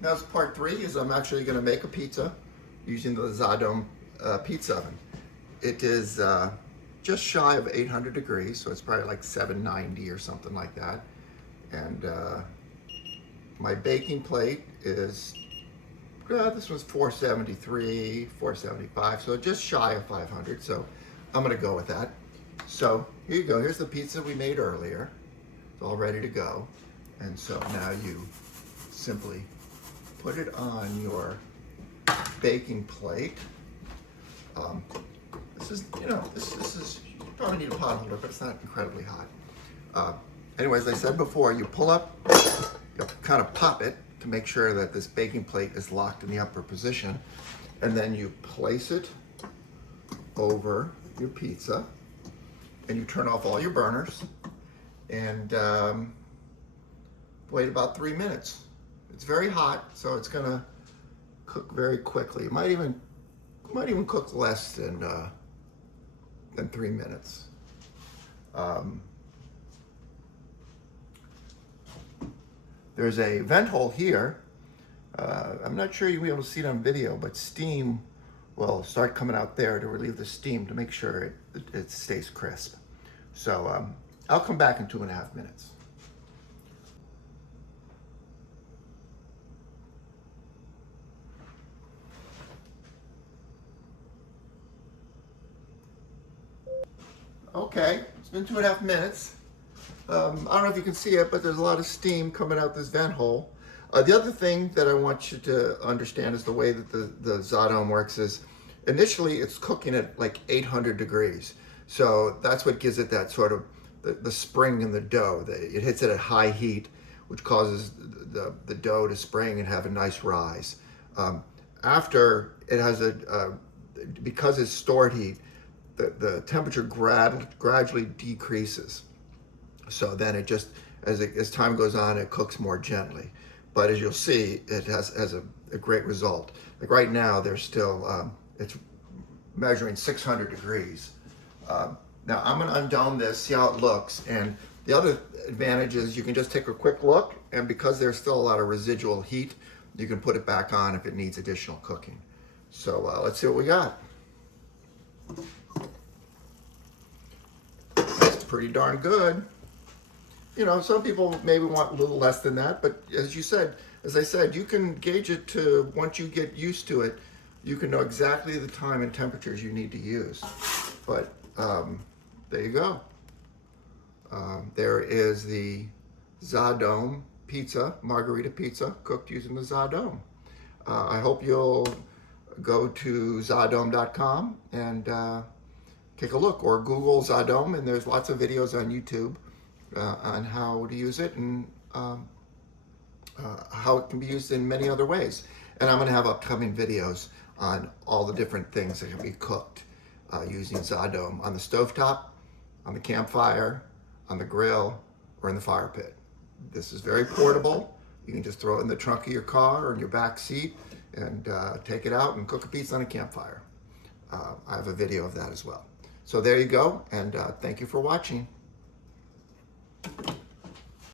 Now part 3 is I'm actually going to make a pizza using the ZaDome Pizza Oven. It is just shy of 800 degrees, so it's probably like 790 or something like that. And my baking plate is, this was 473, 475, so just shy of 500, so I'm going to go with that. So here you go, here's the pizza we made earlier. It's all ready to go. And so now you simply put it on your baking plate. This is, this is, you probably need a pot holder, but it's not incredibly hot. Anyways, as I said before, you pull up, you kind of pop it to make sure that this baking plate is locked in the upper position. And then you place it over your pizza and you turn off all your burners and wait about 3 minutes. It's very hot, so it's gonna cook very quickly. It might even cook less than 3 minutes. There's a vent hole here. I'm not sure you'll be able to see it on video, but steam will start coming out there to relieve the steam to make sure it stays crisp. So I'll come back in 2.5 minutes. Okay, it's been 2.5 minutes. I don't know if you can see it, but there's a lot of steam coming out this vent hole. The other thing that I want you to understand is the way that the ZaDome works is initially it's cooking at like 800 degrees. So that's what gives it that sort of the spring in the dough. It hits it at high heat, which causes the dough to spring and have a nice rise. After it has because it's stored heat, the temperature gradually decreases. So then it just, as time goes on, it cooks more gently. But as you'll see, it has a great result. Like right now, there's still, it's measuring 600 degrees. Now I'm gonna undome this, see how it looks. And the other advantage is you can just take a quick look, and because there's still a lot of residual heat, you can put it back on if it needs additional cooking. So let's see what we got. It's pretty darn good. Some people maybe want a little less than that, but as I said, you can gauge it to, once you get used to it, you can know exactly the time and temperatures you need to use. But there you go. There is the ZaDome pizza, Margherita pizza, cooked using the ZaDome. I hope you'll go to ZaDome.com and take a look, or Google ZaDome, and there's lots of videos on YouTube on how to use it and how it can be used in many other ways. And I'm going to have upcoming videos on all the different things that can be cooked using ZaDome on the stovetop, on the campfire, on the grill, or in the fire pit. This is very portable. You can just throw it in the trunk of your car or in your back seat and take it out and cook a pizza on a campfire. I have a video of that as well. So there you go, and thank you for watching.